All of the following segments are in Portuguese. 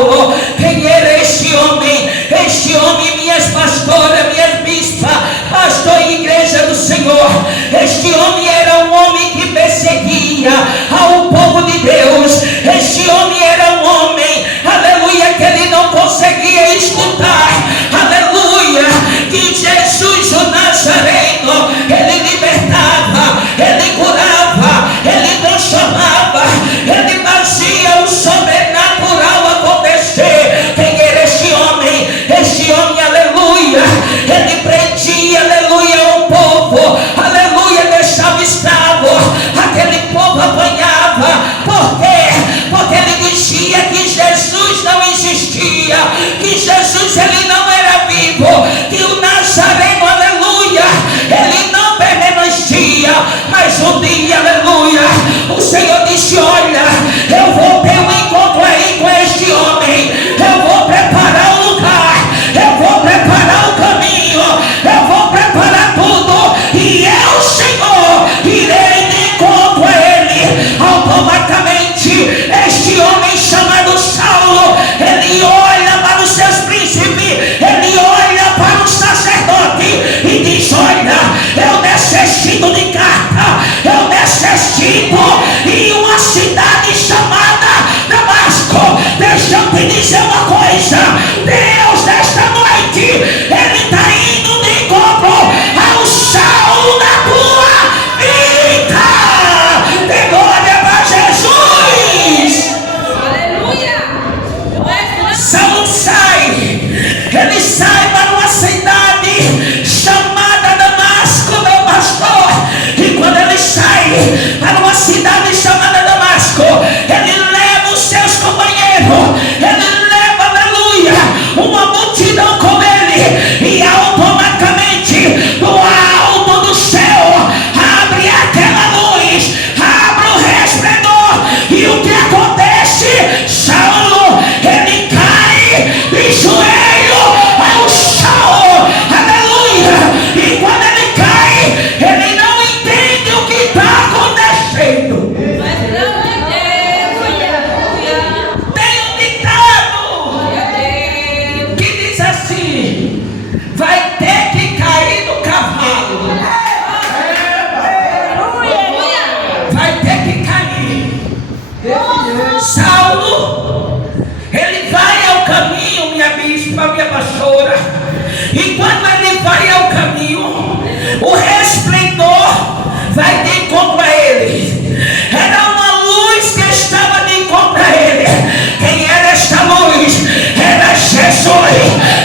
Saulo. Quem era este homem? Este homem, minhas pastoras, minhas bispas, pastor e igreja do Senhor, este homem era um homem que perseguia ao povo de Deus. Este homem era um homem, aleluia, que ele não conseguia escutar, aleluia, que Jesus o Nazareno, ele libertava, ele curava, ele transformava, ele fazia o sobrenatural acontecer. Quem era este homem? Este homem, aleluia, ele prendia, aleluia, o povo, aleluia, deixava escravo, aquele povo apanhava. Por quê? Porque ele dizia que Jesus não existia, que Jesus ele não era vivo, que o Nazareno, aleluia, ele não permanecia. Mas um dia, aleluia, o Senhor disse: olha, eu vou ter um encontro aí com este homem, eu vou preparar o lugar, eu vou preparar o caminho, eu vou preparar tudo, e eu, Senhor, irei de encontro a ele. Automaticamente este homem chamado Saulo, ele olha para os seus príncipes, ele olha para o sacerdote e diz: olha, eu necessito de carta, eu necessito em uma cidade chamada Damasco. Deixa eu te dizer uma coisa, Deus nesta noite, ele está indo de encontro ao Saulo da tua vida. De glória para Jesus. Aleluia. Saulo sai, ele sai para uma cidade chamada Damasco, meu pastor. E quando ele sai para uma cidade chamada Damasco, ele leva os seus companheiros, ele leva, aleluia, uma multidão com ele, e automaticamente do alto do céu abre aquela luz, abre o resplendor, e o que acontece? Saulo, ele cai de joelho ao chão, aleluia, e quando ele cai, ele não entende o que está acontecendo. Mas não Tem um ditado que diz assim: vai ter que cair do cavalo, vai ter que cair. Saulo, ele vai ao caminho, minha bispa, minha pastora, e quando ele vai ao caminho, o resplendor vai de encontro a ele. Era uma luz que estava de encontro a ele. Quem era esta luz? Era Jesus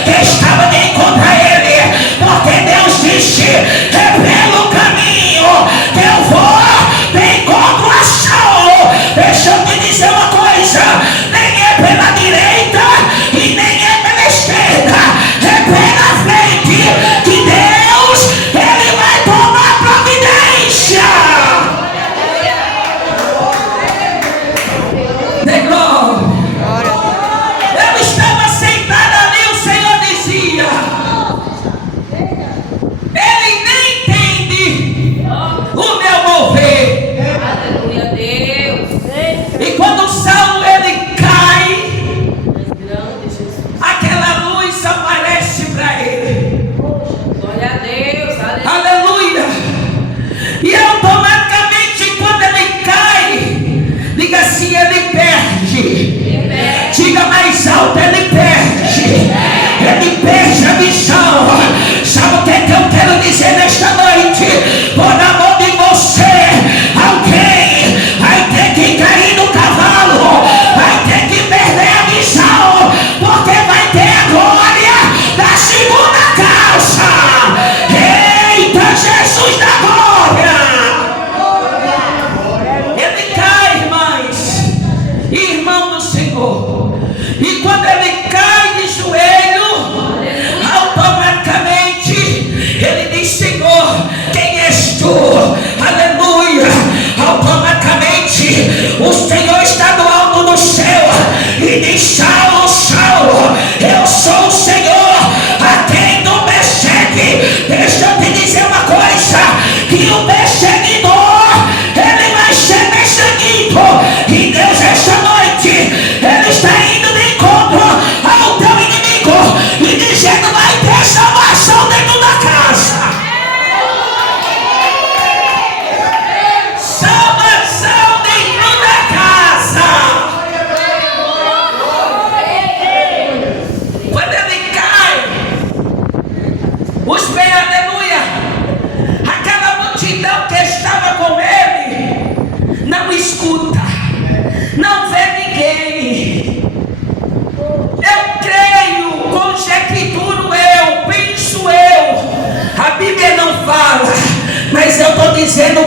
que estava de encontro a ele, porque Deus disse: é pelo caminho que eu vou de encontro a Saulo. Deixa eu te dizer uma coisa, nem é pela direita e nem é pela esquerda, é pela frente que Deus, ele vai tomar providência. De glória. Eu estava sentado ali, o Senhor dizia: ele nem entende o meu mover. Aleluia, Deus. E quando Saulo ele cai, Mas grande Jesus. aquela luz aparece para ele. Glória a Deus. Aleluia. Aleluia. E automaticamente quando ele cai, diga assim: ele perde. Diga mais alto: ele perde. Ele perde a visão. Sabe o que é que eu quero dizer nesta noite? Por amor de você, alguém vai ter que cair no cavalo, vai ter que perder a visão, porque vai ter a glória da segunda calça. Eita, Jesus da glória! Ele cai, irmãos, irmão do Senhor. E quando ele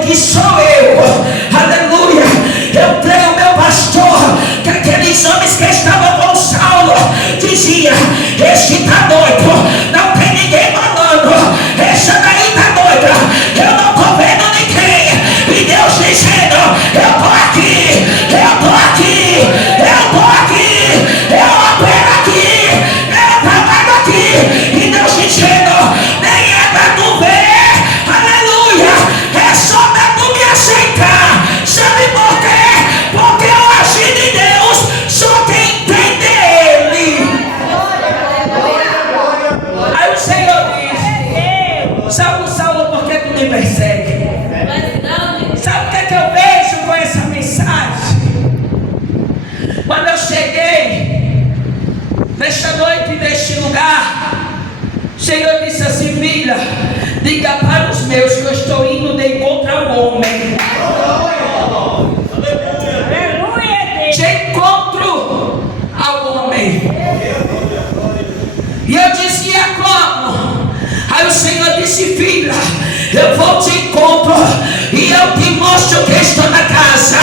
que sou eu. Aleluia. Eu creio, meu pastor, que aqueles homens que estavam com Saulo diziam: este está doido, não tem ninguém falando, essa daí está doida, eu não estou vendo ninguém. E Deus dizendo: eu estou aqui, eu estou aqui, eu estou aqui, eu opero aqui, eu trabalho aqui. E Deus dizendo: nem é para tu ver, aleluia, é só para tu me aceitar. Sabe por quê? Porque o agir de Deus só quem entende é Ele. Aí o Senhor diz: Saulo, por que tu me persegue? Sabe o que é que eu vejo com essa mensagem? Quando eu cheguei nesta noite, neste lugar, o Senhor disse assim: filha, diga para os meus que eu estou indo de encontro ao homem. De encontro ao homem. E eu disse: e é como? Aí o Senhor disse: filha, eu vou te encontro e eu te mostro que estou na casa.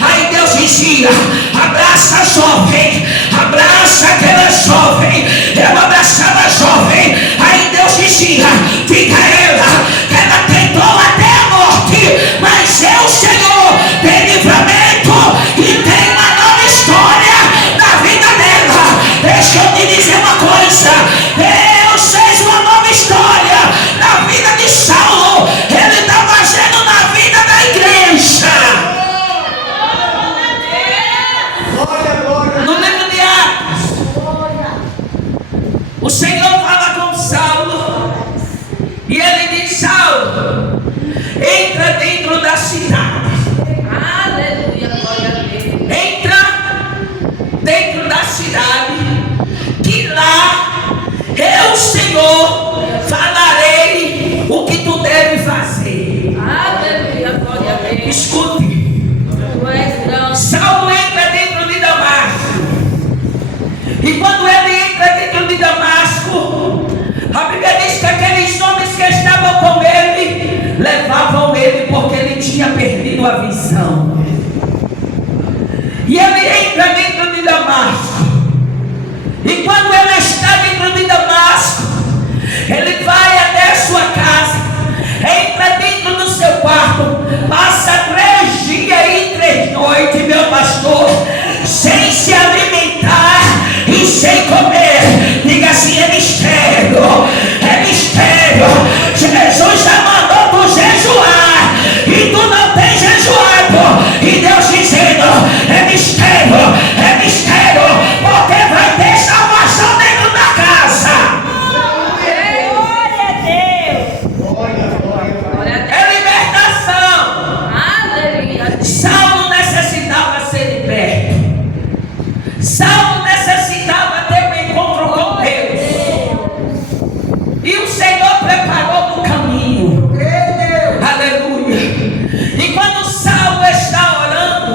Aí Deus dizia: abraça a jovem, abraça aquela jovem. Eu abraçava a jovem. Aí Deus dizia: fica ela tentou até a morte, mas eu, Senhor, tem livramento e tem uma nova história na vida dela. Deixa eu te dizer uma coisa: Deus fez uma nova história na vida de Saulo. Ele está fazendo na vida da igreja. No livro de Atos, o Senhor fala com Saulo e ele diz: Saulo, entra dentro da cidade. Aleluia, glória a Deus. Entra dentro da cidade, que lá eu, Senhor, falarei o que tu deve fazer. Aleluia, glória a Deus. Escute. Tu és grande. Saulo entra dentro de Damasco. E quando ele entra dentro de Damasco, a Bíblia diz que aqueles homens que estavam com ele levavam ele porque ele tinha perdido a visão. E ele entra dentro de Damasco. E quando ele está dentro de Damasco, ele vai até a sua casa, entra dentro do seu quarto, passa 3 dias e 3 noites, meu pastor, sem se alimentar e sem comer. Diga assim: é mistério, é mistério. Jesus já mandou tu jejuar e tu não tem jejuado. E Deus dizendo: é mistério, porque vai ter salvação dentro da casa. Glória a Deus. Glória a Deus. É libertação. Aleluia. Saulo necessitava ser liberto. Saulo necessitava ter um encontro com Deus. E o Senhor preparou no caminho. Aleluia. E quando Saulo está orando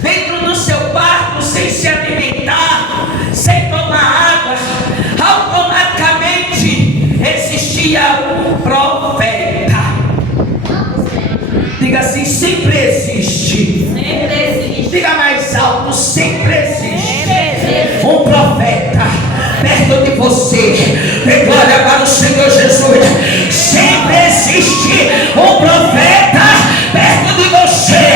dentro do seu quarto, sem se alimentar, sem tomar água, automaticamente existia um profeta. Diga assim: sempre existe. Sempre existe. Diga mais alto: sempre existe Sempre existe. um profeta perto de você. Dê glória para o Senhor Jesus. Sempre existe um profeta perto de você.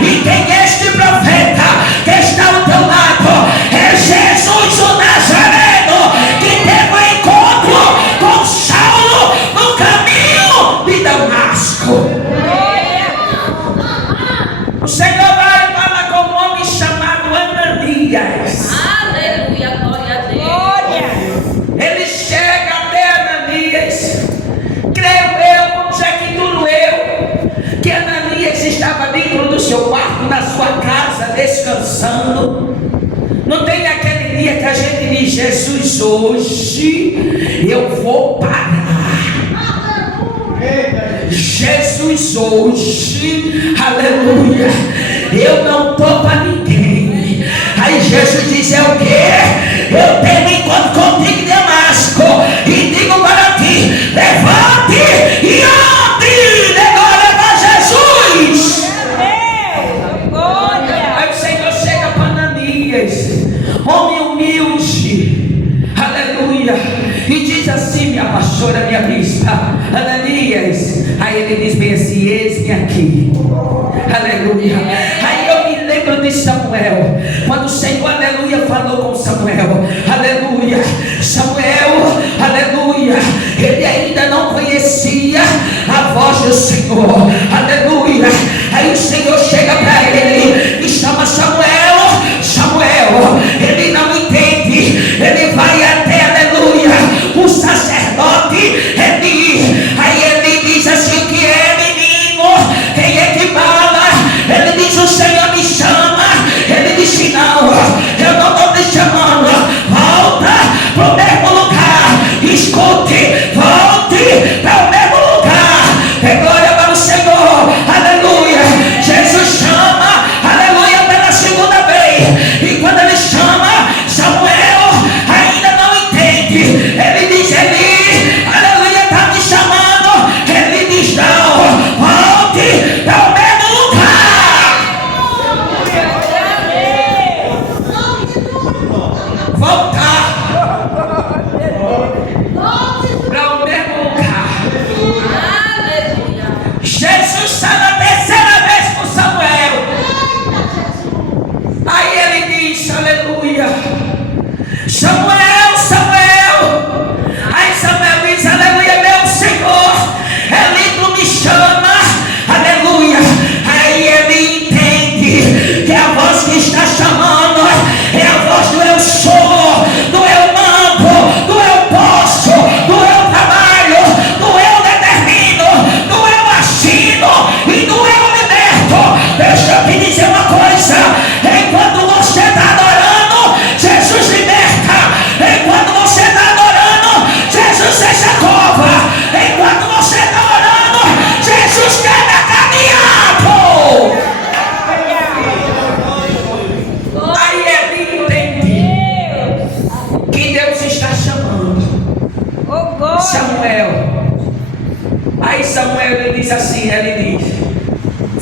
E quem é este profeta que está ao teu lado? É Jesus o Nazareno, que teve um encontro com Saulo no caminho de Damasco. O Senhor vai e fala com um homem chamado Ananias. Aleluia, glória a Deus. Ele chega até Ananias. Creio eu, como já que tudo eu, que Ananias estava dentro do seu quarto, na sua casa, descansando. Não tem aquele dia que a gente diz: Jesus, hoje eu vou parar. Jesus, hoje, aleluia, eu não estou para ninguém. Aí Jesus diz: é o quê? Eu tenho um encontro contigo em Damasco e digo para ti: levante e ande. Dê glória para Jesus. diz assim, minha pastora, minha bispa, Ananias. Aí ele diz bem assim: eis-me aqui. Aleluia. Aí eu me lembro de Samuel, quando o Senhor, aleluia, falou com Samuel. Aleluia. Samuel, aleluia, ele ainda não conhecia a voz do Senhor. Aleluia. Aí o Senhor chega para ele e chama Samuel. Samuel, ele não entende. Ele vai até, aleluia, o sacerdote Eli. Aí ele diz assim: o que é, menino? Quem é que fala? Ele diz: o Senhor me chama. Ele disse: não, eu não estou te chamando. Volta para o mesmo lugar. Escute, volte para o mesmo lugar. É glória para o Senhor. Aleluia. Jesus chama, aleluia, pela segunda vez. E quando ele chama, Samuel ainda não entende. Ele diz: Eli, aleluia, está me chamando. Ele diz: não, volte para o mesmo lugar. Voltar para o mesmo lugar. Jesus fala a terceira vez com Samuel. Aí ele diz: aleluia, Samuel, Samuel. Aí Samuel diz: aleluia, meu Senhor. Eli, tu me chama. Aleluia. Aí ele entende que a voz que está chamando é a voz do eu sou, do eu mando, do eu posso, do eu trabalho, do eu determino, do eu assino e do eu liberto. Deixa eu te dizer uma coisa: enquanto você está adorando, Jesus liberta. Enquanto você está adorando, Jesus fecha a cova. Enquanto você está orando, Jesus quebra caminhado. Aí ele entende que Deus está chamando Samuel. Aí Samuel, ele diz assim, ele diz: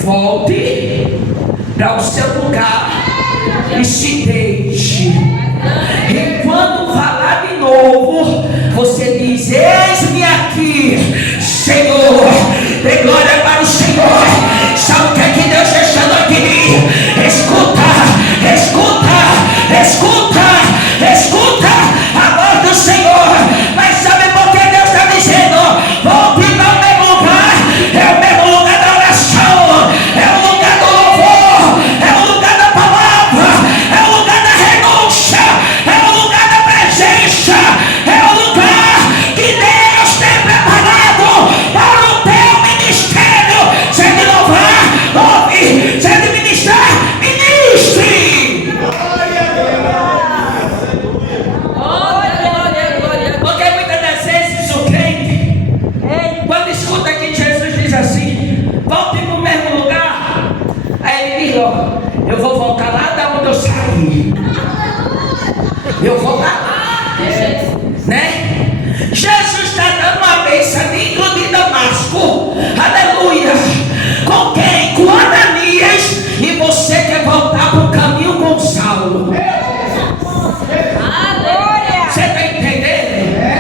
volte para o seu lugar e se deixe. E quando falar de novo, você diz: eis-me aqui, Senhor. Dê glória para o Senhor. Sabe o que é que Deus está noite em mim? Escuta, escuta, escuta, escuta a voz do Senhor. Mas sabe por que Deus está dizendo: volte para o mesmo lugar? É o mesmo lugar da oração, é o lugar do louvor, é o lugar da palavra, é o lugar da renúncia, é o lugar da presença, é o lugar que Deus tem preparado para o teu ministério. Se é de louvar, louve. Se é de ministrar, ministre. Porque muitas das vezes o crente, quando escuta que Jesus diz assim: volte para o mesmo lugar, aí ele diz: ó, eu vou voltar lá da onde eu saí. Eu vou lá, né? Jesus está dando uma bênção dentro de Damasco. Aleluia. Com quem? Com Ananias. E você quer voltar para o caminho com Saulo. Você está entendendo?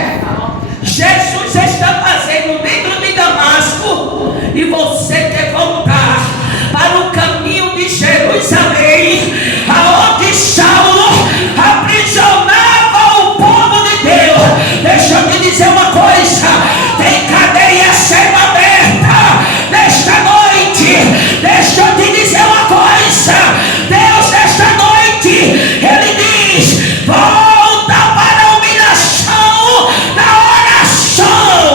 Jesus está fazendo dentro de Damasco e você quer voltar para o caminho de Jerusalém, aonde Saulo aprisionava o povo de Deus. Deixa eu te dizer uma coisa: tem cadeia sendo aberta nesta noite. Deixa eu te dizer uma coisa: Deus nesta noite, Ele diz: volta para a humilhação da oração.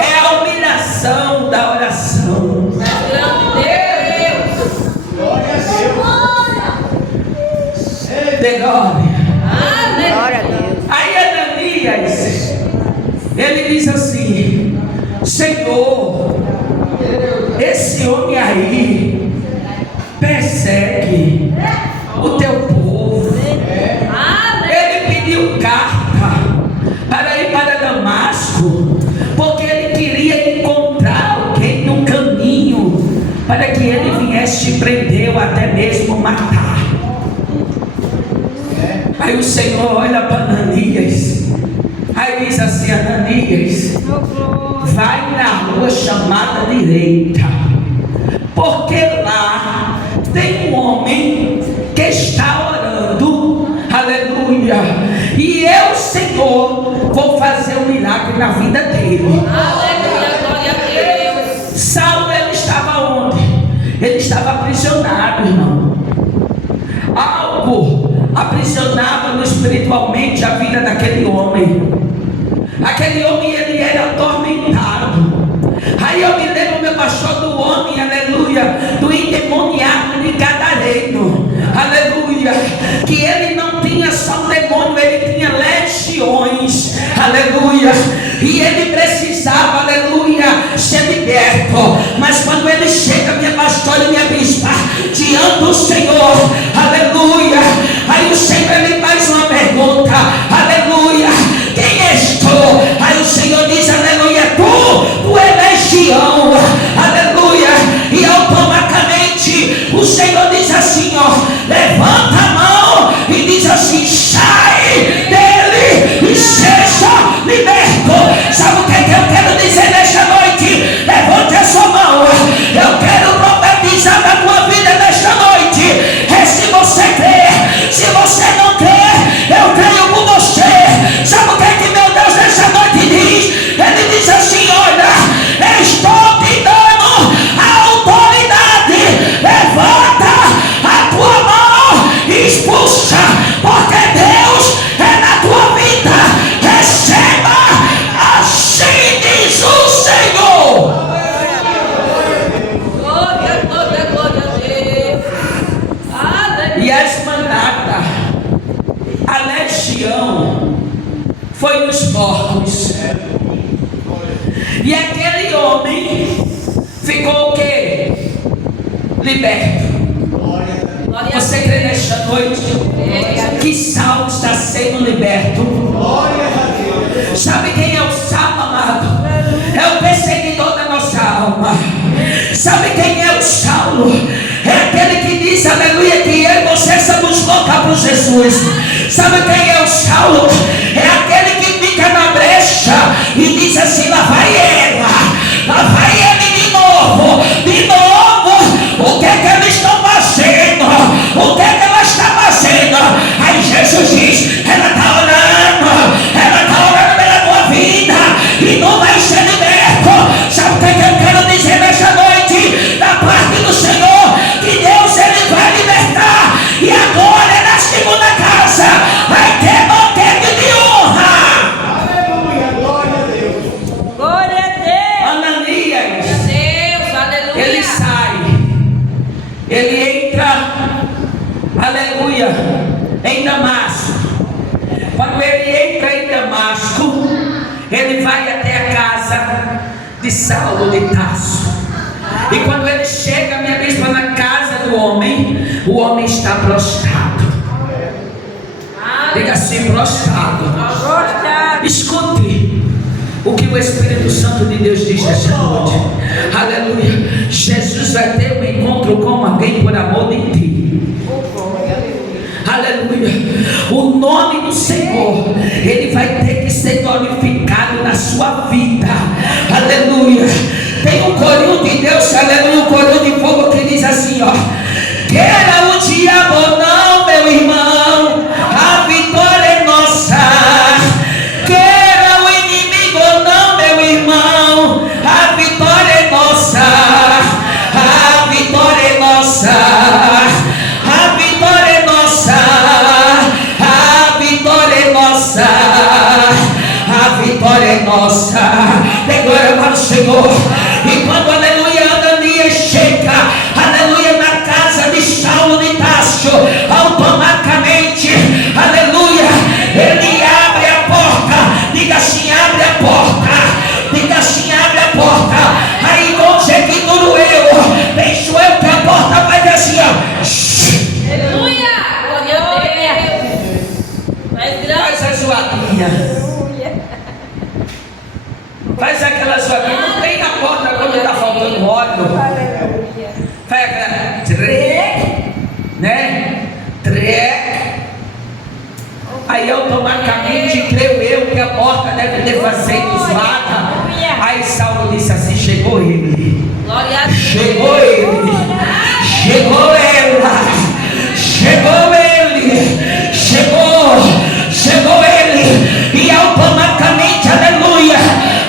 É a humilhação da oração. De glória. Glória a Deus. Aí Ananias, ele diz assim: Senhor, esse homem aí persegue o teu povo. Ele pediu carta para ir para Damasco, porque ele queria encontrar alguém no caminho para que ele viesse prender ou até mesmo matar. Aí o Senhor olha para Ananias, aí diz assim: Ananias, vai na rua chamada direita, porque lá tem um homem que está orando, aleluia, e eu, Senhor, vou fazer um milagre na vida dele. Aleluia, glória a Deus. Saulo, ele estava onde? Ele estava aprisionado, irmão. Algo aprisionava espiritualmente a vida daquele homem. Aquele homem, ele era atormentado. Aí eu me lembro, meu pastor, do homem, aleluia, do endemoniado de Gadareno, aleluia, que ele não tinha só um demônio, ele tinha legiões, aleluia, e ele precisava, aleluia, ser liberto. Mas quando ele chega, minha pastora e minha bispa, diante do Senhor, aleluia, aí o Senhor, ele faz uma pergunta, aleluia: quem és tu? Aí o Senhor diz, aleluia: tu é legião, aleluia. E automaticamente o Senhor diz assim, ó, levanta a mão e diz assim: sai dele e seja liberto. Sabe o que eu quero dizer nesta noite? Levante a sua mão. Eu quero profetizar na tua vida nesta noite. É se você crer. Se você não crer, eu creio por você. Sabe o que meu Deus nessa noite diz? Ele diz assim: olha, estou te dando a autoridade. Levanta a tua mão e expulsa, porque Deus é na tua vida. Receba, assim diz o Senhor. Glória, glória, glória a Deus. Aleluia. E a esmanada, a legião, foi nos porcos. E aquele homem ficou o quê? Liberto. Glória a Você crê nesta noite que Saulo está sendo liberto? Sabe quem é o Saulo, amado? É o perseguidor da nossa alma. Sabe quem é o Saulo? É aquele que diz, aleluia, que eu e você somos loucos por Jesus. Sabe quem é o Saulo? É aquele que fica na brecha e diz assim: lá vai ela, lá vai ele de novo, de novo. O que é que eles estão fazendo? O que é que ela está fazendo? Aí Jesus diz: ela está orando pela tua vida e não vai ser liberto. Sabe o que eu quero dizer nessa noite? Da parte do Senhor, que Deus, ele vai libertar. E agora na segunda casa vai ter banquete de honra. Aleluia, glória a Deus. Glória a Deus. Ananias, Deus, aleluia. ele sai, ele entra, aleluia, em Damasco. Quando ele entra em Damasco, ele vai até a casa de Saulo de Tarso. E quando ele chega, minha bispa, na casa do homem, o homem está prostrado. Diga assim: prostrado. Escute o que o Espírito Santo de Deus diz nessa noite. Aleluia. Jesus vai ter um encontro com alguém por amor de ti. Aleluia. O nome do Senhor, ele vai ter que ser glorificado na sua vida. Aleluia. Tem um corinho de Deus, aleluia, um corinho de fogo que diz assim, ó: queira o diabo ou não, meu irmão, a vitória é nossa. Queira o inimigo ou não, meu irmão, a vitória é nossa. A vitória é nossa. A vitória é nossa. A vitória é nossa. A vitória é nossa. Dê glória para o Senhor. E quando, aleluia, anda Defaceitos vada. Aí Saulo disse assim: chegou ele. Glória a Deus. Chegou ele. Chegou ela. Chegou ele. Chegou ele. E automaticamente, aleluia,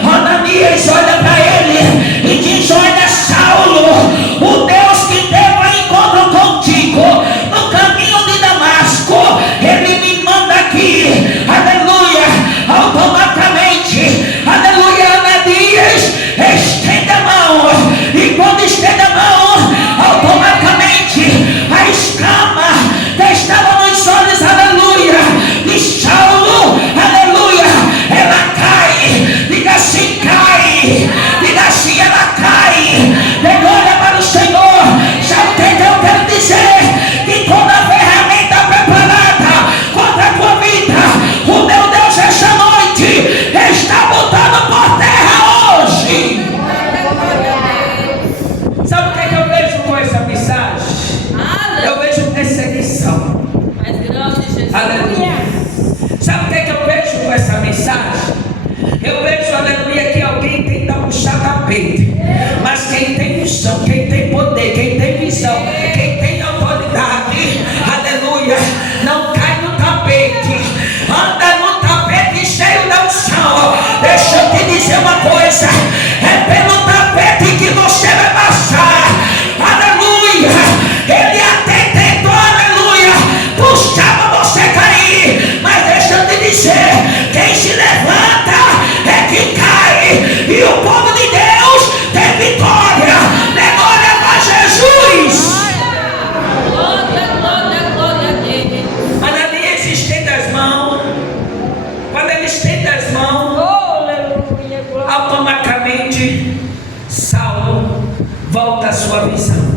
Ananias olha para ele e diz: olha, Saulo, o Deus que teve um encontro contigo no caminho de Damasco, ele me manda aqui, aleluia. Automaticamente, aleluia, Ananias estende a mão, e quando estende a mão, automaticamente a escama que estava nos olhos, aleluia, de Saulo, aleluia, ela cai. Diga assim: cai. Diga assim: ela cai. Dê glória para o Senhor. Sabe o que eu quero dizer? Que toda ferramenta preparada contra a tua vida, o meu Deus essa noite está botando por terra hoje. Sabe o que eu vejo com essa mensagem? Eu vejo perseguição. Mais grande, Jesus. Aleluia. Sabe o que eu vejo com essa mensagem? Eu vejo, aleluia, que alguém tenta puxar tapete. Mas quem tem missão, quem tem poder, quem tem visão, quem tem autoridade, aleluia, não cai no tapete. Anda no tapete cheio da unção. Deixa eu te dizer uma coisa: é pelo tapete que você vai passar. Aleluia. Ele até tentou, aleluia, puxar para você cair. Mas deixa eu te dizer: quem se levanta é que cai. E o povo de Deus tem vitória. Dê glória para Jesus. Glória a Deus. Ananias estende as mãos. Quando ele estende as mãos, automaticamente Saulo volta a sua visão.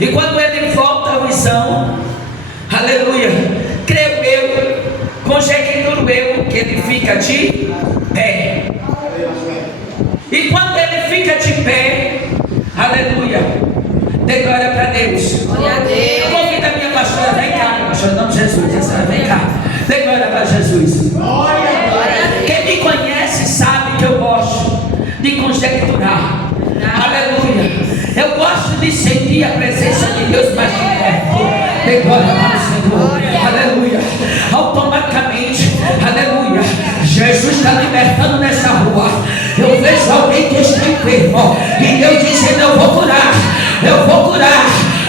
E quando ele volta à visão, aleluia, creio eu, conjecturo eu, que ele fica de pé. E quando ele fica de pé, aleluia, dê glória para Deus. Glória a Deus. Convida a minha pastora, vem cá, pastor, em nome de Jesus, vem cá, dê glória para Jesus. Quem me conhece sabe que eu gosto de conjecturar. Aleluia. Eu gosto de sentir a presença de Deus mais de perto. Dê glória para o Senhor. Aleluia. Automaticamente, aleluia, Jesus está libertando nessa rua. Eu vejo alguém que está enfermo e Deus dizendo: eu vou curar, eu vou curar.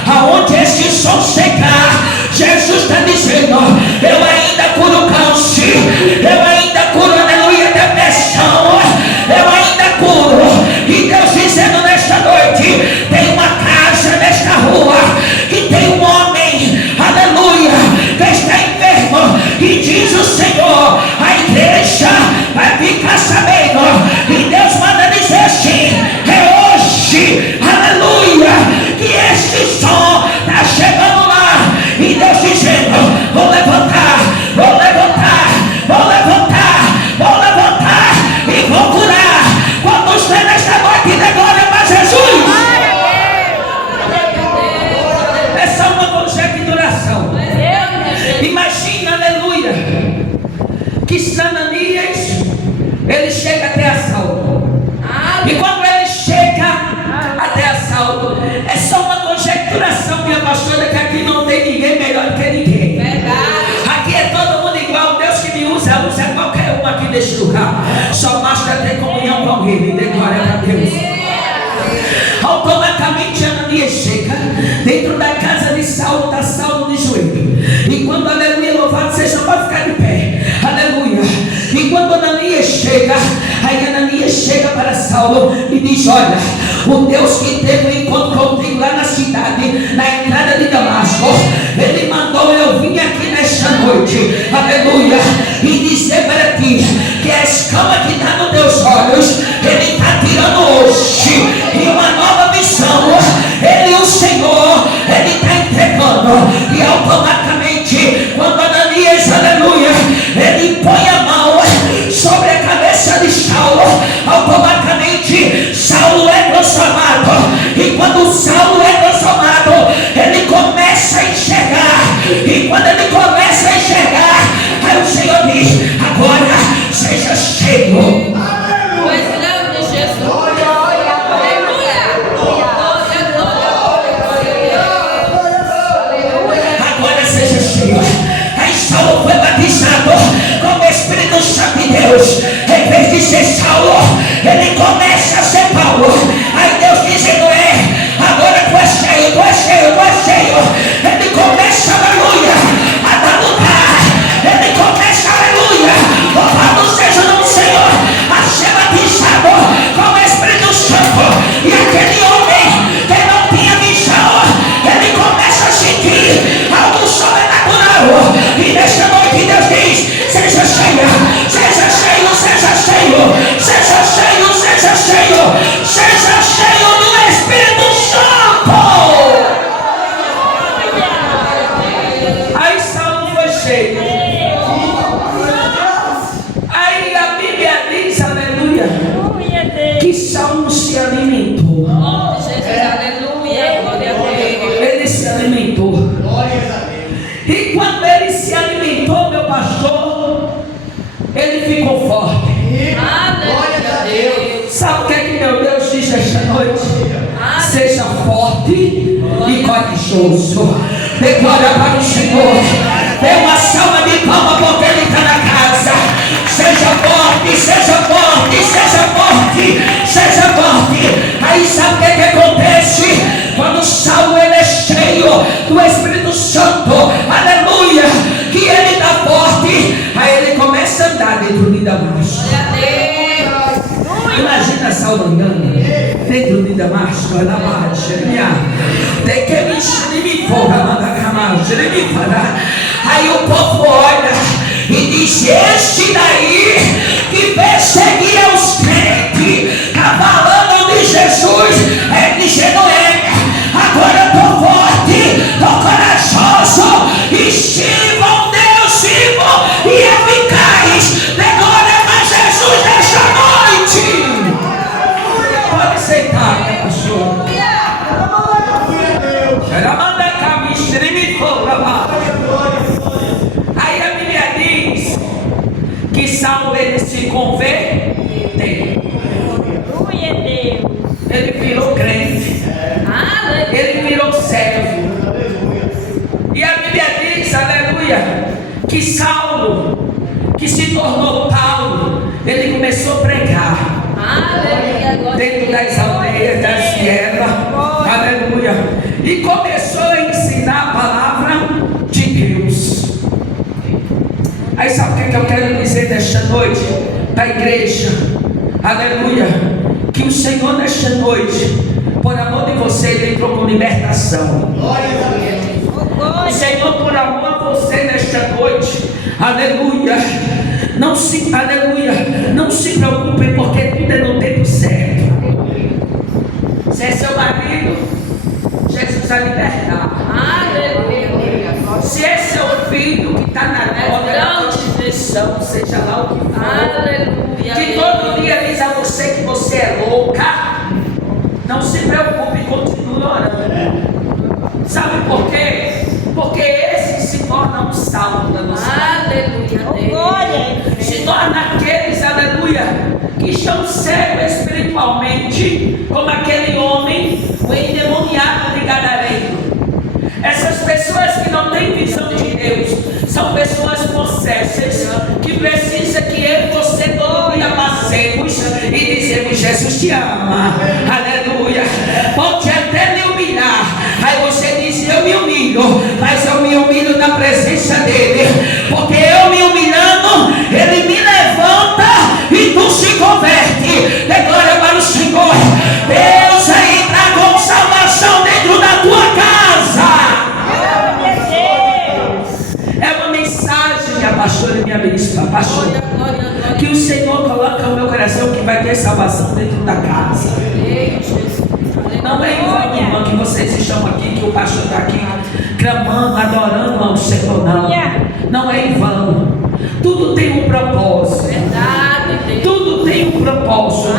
Aonde esse som chegar, Jesus está dizendo: eu ainda curo câncer, eu ainda curo, aleluia, depressão, eu ainda curo. E Deus dizendo nesta noite: tem uma casa nesta rua que tem um homem, aleluia, que está enfermo. E diz o Senhor: a igreja vai ficar sabendo. E Deus manda dizer assim: é hoje, aleluia, que este som está chegando lá. E Deus dizendo: vou levantar, vou levantar, vou levantar, vou levantar e vou curar. Quando você nesta noite dê glória para Jesus. Essa é uma conjecturação. Imagina, aleluia, que Ananias, ele chega até a Saulo. E quando ele chega até a Saulo, é só uma conjecturação, minha pastora, que aqui não tem ninguém melhor que ninguém. Aqui é todo mundo igual. Deus que me usa qualquer um aqui neste lugar. Só basta ter comunhão com ele. Dê glória a Deus. Automaticamente Ananias chega dentro da casa de Saulo. Está Saulo de joelho. E quando, aleluia, louvado seja, pode ficar de pé. Aleluia. E quando Ananias chega, aí Ananias chega para Saulo e diz: olha, o Deus que teve um encontro contigo lá na cidade, na entrada de Damasco, ele mandou eu vir aqui nesta noite, aleluia, e dizer para ti que a escama que está nos teus olhos, ele está tirando hoje, e uma nova missão, ele, o Senhor, ele está entregando. E automaticamente, quando Ananias, aleluia, ele põe a mão sobre a cabeça de Saulo, automaticamente Saulo é transformado. E quando Saulo é transformado, ele começa a enxergar. E quando ele começa a enxergar, aí o Senhor diz: agora seja forte e corajoso. Dê glória para o Senhor. Dê uma salva de palma porque Ele está na casa. Seja forte, seja forte, seja forte, seja forte. Aí sabe o que acontece? Quando Saulo ele é cheio do Espírito Santo, aleluia, que ele está forte, aí ele começa a andar dentro de Damasco. Imagina Saulo andando dentro de Damasco, na marcha, tem que me aí o povo olha e diz: este daí que perseguia os crentes, estava falando de Jesus, é de Jerusalém. Agora estou forte, estou corajoso, e sirvam Deus, sirvam e eficaz. Dê glória a Jesus nesta noite. Pode sentar, né, pastor? Aí a Bíblia diz que Saulo ele se converteu. Ele virou crente. Ele virou servo. E a Bíblia diz, aleluia, que Saulo, que se tornou Paulo, ele começou a pregar dentro das aldeias, das vielas, aleluia, e começou a ensinar a palavra de Deus. Aí sabe o que eu quero dizer nesta noite para a igreja? Aleluia, que o Senhor nesta noite, por amor de você, ele entrou com libertação. O Senhor, por amor a você nesta noite, aleluia, não se preocupe, porque tudo é no tempo certo. Se é seu marido, Jesus vai libertar. Se é seu filho que está na droga, na prostituição, seja lá o que for, que todo dia diz a você que você é louca, não se preocupe, continue orando. Sabe por quê? Porque esse se torna um salvo da nossa vida. Se torna aqueles, aleluia, que estão cegos espiritualmente, como aquele homem, o endemoniado de Gadareno. Essas pessoas que não têm visão de Deus são pessoas possessas, que precisa que eu e você todo dia passemos e dizemos: Jesus te ama, aleluia. Pode até me humilhar, aí você diz: eu me humilho, mas eu me humilho na presença dele, porque eu me humilhando, ele me levanta e tu se converte. Dê glória para o Senhor. Deus aí está com salvação dentro da tua casa. É uma mensagem, minha pastora e minha bispa, pastor, que o Senhor coloca no meu coração, que vai ter salvação dentro da casa. Não é em vão, irmão, que vocês estão aqui, que o pastor está aqui clamando, adorando ao Senhor, não. Não é em vão. Tudo tem um propósito. Tudo tem um propósito.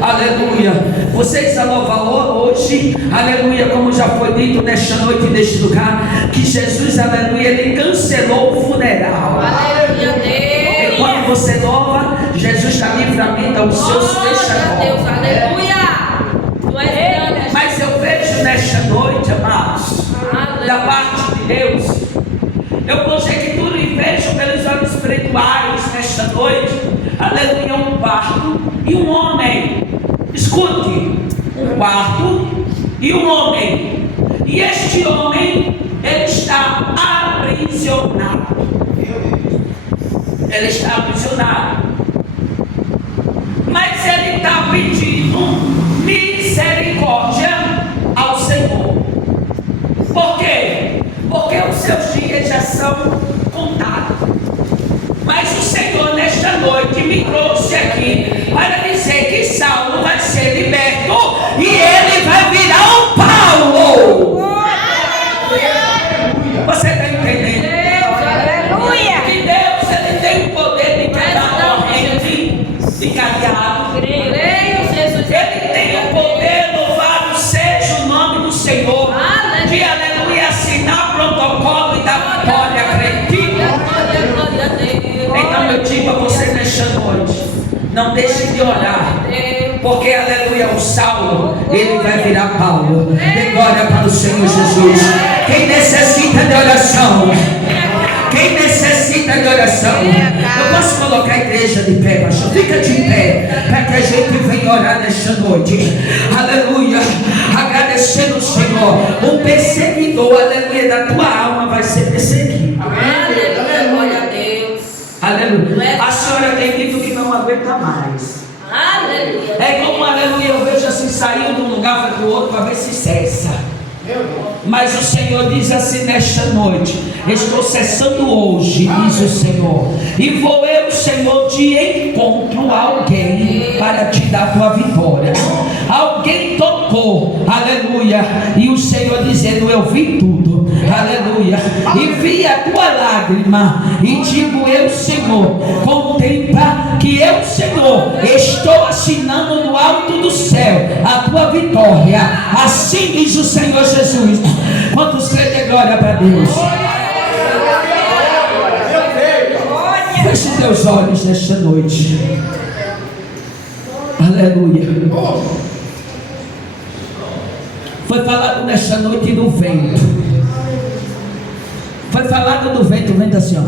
Aleluia. Vocês dão valor hoje, aleluia, como já foi dito nesta noite, neste lugar, que Jesus, aleluia, ele cancelou o funeral. Aleluia, Deus. E quando você louva, Jesus dá livramento aos seus fechados. Aleluia. Mas eu vejo nesta noite, amados, da parte de Deus, eu conjecturo e vejo pelos olhos espirituais nesta noite, aleluia, um quarto e um homem. Escute, um quarto e um homem. E este homem, ele está aprisionado. Ele está aprisionado. Mas ele está pedindo misericórdia ao Senhor. Por quê? Porque os seus dias já são contados. Mas o Senhor nesta noite me trouxe aqui para dizer que Saulo vai ser liberto e ele vai virar um Paulo. Você está entendendo? Aleluia. Que Deus ele tem o poder de quebrar corrente de cadeado. Ele tem o poder, louvado seja o nome do Senhor, de aleluia, assinar protocolo e dar vitória, acredita. Então eu digo a você nesta noite, não deixe de orar, Porque, aleluia, o Saulo, ele vai virar Paulo. Dê glória para o Senhor Jesus. Quem necessita de oração? Quem necessita de oração? Eu posso colocar a igreja de pé, pastor? Fica de pé, para que a gente venha orar nesta noite. Aleluia. Agradecendo o Senhor. O perseguidor, aleluia, da tua alma vai ser perseguido. Aleluia, glória a Deus. Aleluia. A senhora tem dito que não aguenta mais. Aleluia. É como, aleluia, eu vejo assim, saiu de um lugar para o outro para ver se cessa. Mas o Senhor diz assim nesta noite: estou cessando hoje, diz o Senhor, e vou eu, Senhor, de encontro a alguém para te dar a tua vitória. Alguém tocou, aleluia, e o Senhor dizendo: eu vi tudo, aleluia, e vi a tua lágrima, e digo eu, Senhor, contempla que eu, Senhor, estou assinando no alto do céu a tua vitória. Assim diz o Senhor Jesus. Quantos creem de glória para Deus? Feche teus olhos nesta noite. Aleluia. Foi falado nesta noite do vento. Foi falado do vento. O vento assim, ó.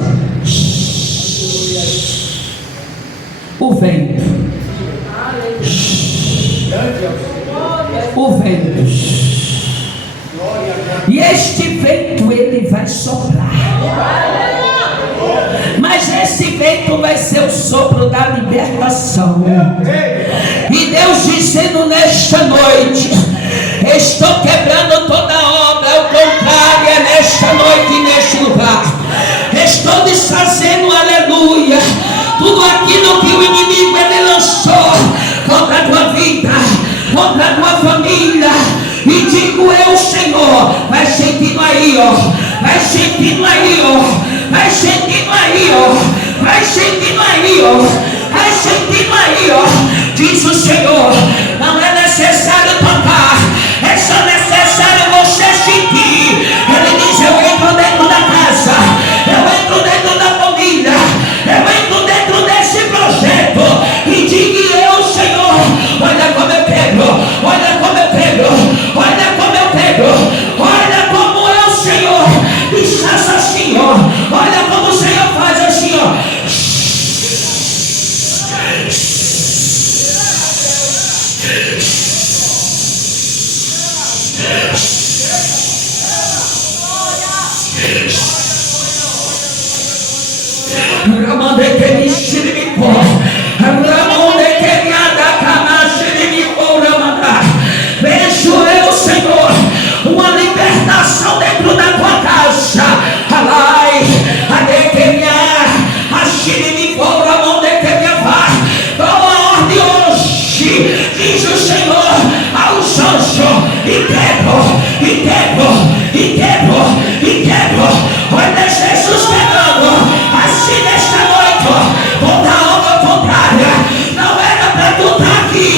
O vento. O vento. E este vento ele vai soprar. Mas esse vento vai ser o sopro da libertação. E Deus dizendo nesta noite: estou quebrando toda obra contrária nesta noite e neste lugar. Estou desfazendo, aleluia, tudo aquilo que o inimigo ele lançou contra a tua vida, contra a tua família. E digo eu, Senhor, vai sentindo aí, ó, vai sentindo aí, ó, vai sentindo aí, ó, vai sentindo aí, ó, vai sentindo aí, ó. Diz o Senhor: não é necessário tocar, é só necessário você sentir. Ele diz: eu entro dentro da casa, eu entro dentro da família, eu entro dentro desse projeto. E digo eu, Senhor, olha como eu quebro, olha como eu quebro, olha como eu quebro, olha como é o Senhor desfaz assim, ó. Olha como o Senhor faz assim, ó. Ramande que me xirimico, ramande que me adacama, xirimico, ramanda. Vejo eu, Senhor, uma libertação dentro da tua casa. Alai, adequemia, a xirimico, ramande que me avá. Dou a ordem hoje, diz o Senhor, aos anjos, e quebro, e quebro, e quebro, e quebro. Olha Jesus pegando, assim nesta noite, toda obra contrária. Não era para tu estar aqui,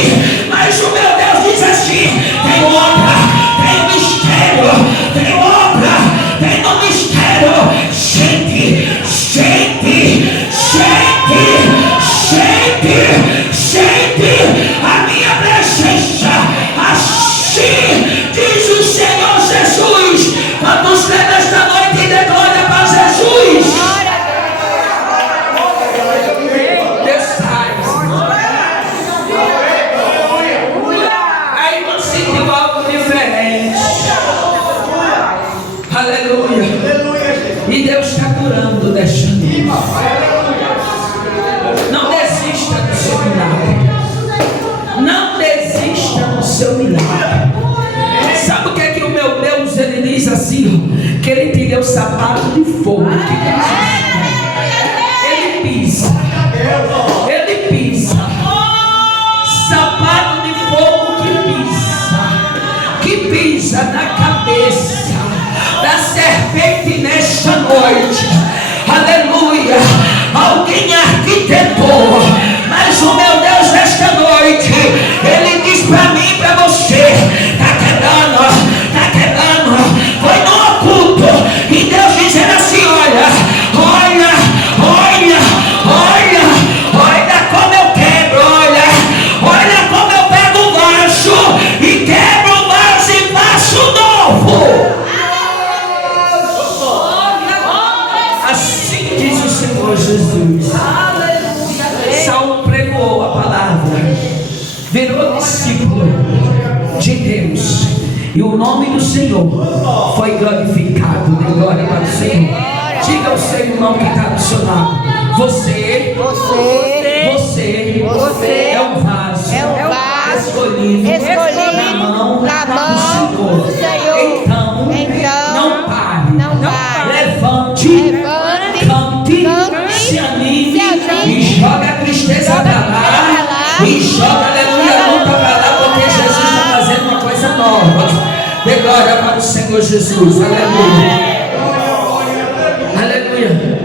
mas o meu Deus diz assim: tem obra, tem mistério, tem obra, tem no mistério. Gente, gente, gente, gente, gente, a minha presença, assim diz o Senhor Jesus. Quantos creem nesta noite de glória para Jesus? Deus faz. Aí não sentiu algo diferente. Aleluia. E Deus está curando desta noite. Não desista do seu milagre. Não desista do seu milagre. Sabe o que é que o meu Deus ele diz assim? Que ele te deu sapato de fogo. Ele pisa. Ele pisa. Sapato de fogo que pisa na cabeça da serpente nesta noite. Aleluia. Alguém arquitetou, mas o meu Deus nesta noite ele diz para mim e para você: tá quebrando, tá quebrando. Foi no oculto e Deus dizendo assim: olha, olha, olha, olha, olha como eu quebro, olha, olha como eu Deus. E o nome do Senhor foi glorificado. Dê glória para o Senhor. Diga ao seu irmão que está do seu lado: Você é um vaso, escolhido na mão do Senhor. Então, não pare. Levante, cante, se anime e joga a tristeza para lá. E joga, aleluia, a luta para lá, porque Jesus está fazendo uma coisa nova. Dê glória para o Senhor Jesus. Aleluia. Aleluia.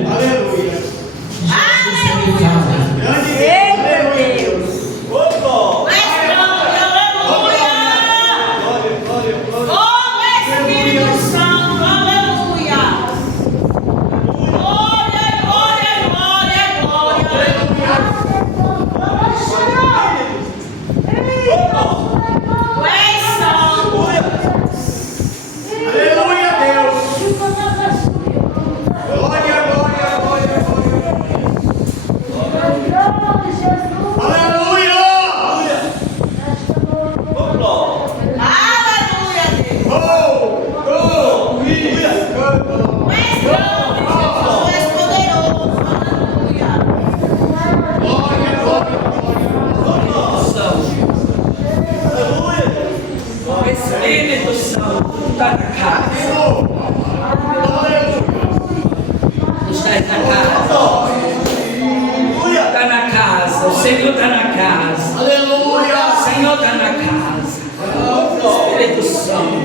Espírito Santo está na casa. Está na casa. Está na casa. O Senhor está na casa. O Senhor está na casa. Espírito Santo.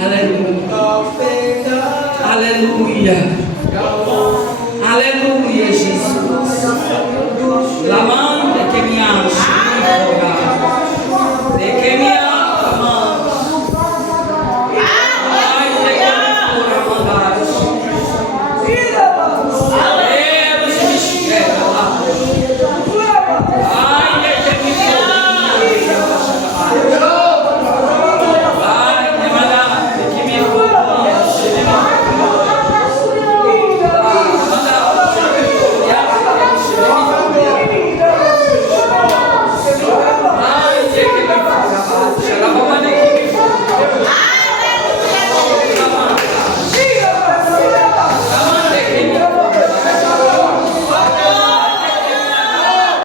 Aleluia. Aleluia. Aleluia, Jesus. Lamão.